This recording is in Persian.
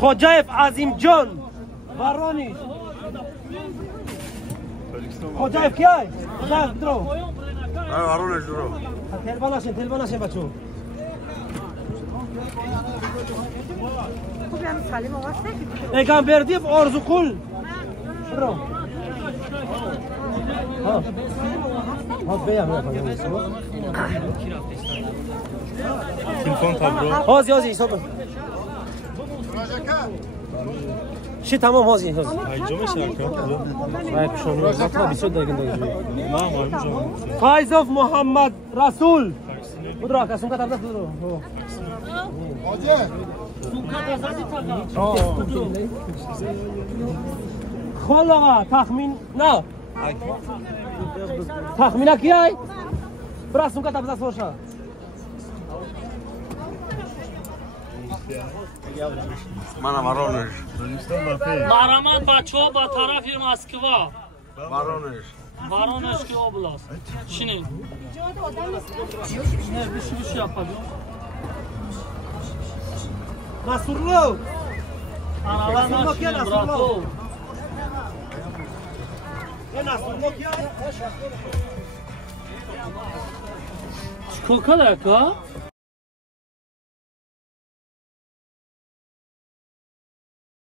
Xo'jayev Azimjon Voronij. Xo'jayev kiyay? Xo'jayev dro. Voronij dro. Telefon nashin bacho. خوب هم سالم واسه Egamberdiyev Orzuqul. Dro. Ha beyam. تلفن تابلو هازی حساب. شی تمام هازی. انجامش نکن باید پیشونی وقت بیشتر دیگه. نه مهم فایزوف محمد رسول. بود را کسون که تبدیل رو. حاجی خال آقا تخمین نه. تخمینه کیای؟ براسون که تبدیل سوشا. منم Voronij. Maraman بچه‌ها با طرف مسکوا Voronij. که اوبلاست شینی نه بیش yapalım Nasurlu. Aralar Nasurlu naşın Nasurlu. bırakı Nasurlu kiyay? Сколько лека?